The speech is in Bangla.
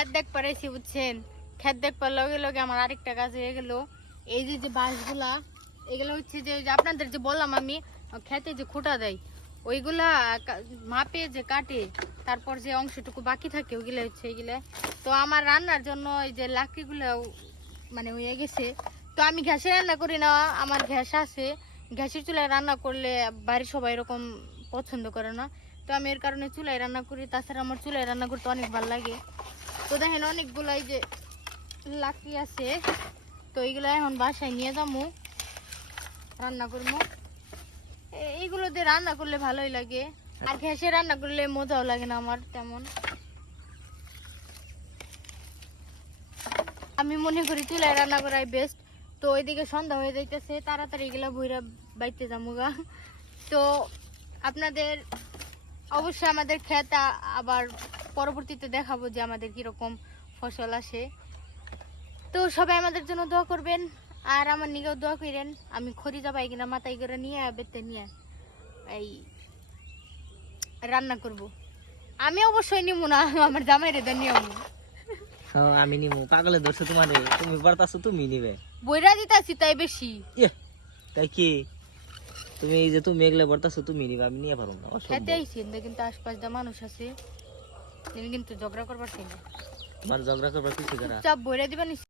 খেত দেখ পারেছি বুঝছেন, খেত দেখ পার লগে লগে আমার আরেকটা কাজ হয়ে গেল। এই যে বাঁশগুলা, এগুলো হচ্ছে যে আপনাদের যে বললাম আমি খেতে যে খুঁটা দেয় ওইগুলা মাপে যে কাটে, তারপর যে অংশটুকু বাকি থাকে ওইগুলা হচ্ছে এইগুলা। তো আমার রান্নার জন্য এই যে লাকড়িগুলো মানে হয়ে গেছে। তো আমি গ্যাসে রান্না করি না, আমার গ্যাস আছে, গ্যাসের চুলায় রান্না করলে বাড়ির সবাই এরকম পছন্দ করে না। তো আমি এর কারণে চুলায় রান্না করি, তাছাড়া আমার চুলায় রান্না করতে অনেক ভালো লাগে। তো দেখেন অনেকগুলো এই যে লাকড়ি আছে, তো এইগুলো এখন বাসায় নিয়ে যাবো, রান্না করবো। এইগুলো দিয়ে রান্না করলে ভালোই লাগে, আর গ্যাসে রান্না করলে মজাও লাগে না আমার তেমন। আমি মনে করি চুলায় রান্না করাই বেস্ট। তো ওইদিকে সন্ধ্যা হয়ে যাইতেছে, তাড়াতাড়ি এগুলা বইরা বাইতে যামুগা। তো আপনাদের অবশ্যই আমাদের ক্ষেত আবার পরবর্তীতে দেখাবো যে আমাদের কিরকম ফসল আসে। তো সবাই আমাদের জন্য দোয়া করবেন, আর আমার নিকেও দোয়া করেন। আমি খড়ি যাবাই কিনা মাথায় করে নিয়ে বেতে নিয়ে এই রান্না করব। আমি অবশ্যই নিমু না, আমার জামাই রে নিয়ে আমি নিমু, পাগলে ধরছে তোমারে, তুমি পারতাছো তুমি নিবে, বইরা দিতাছি তাই বেশি। তাই কি তুমি এই যে তুমি এগুলা পারতাছো তুমি নিবে, আমি নিয়ে পারবো না। খেতে আইছেন কিন্তু আশপাশ দা মানুষ আছে, কিন্তু ঝগড়া করবার চাই না, তোমার ঝগড়া করবার কিছু করা চাপ বইরা দিবা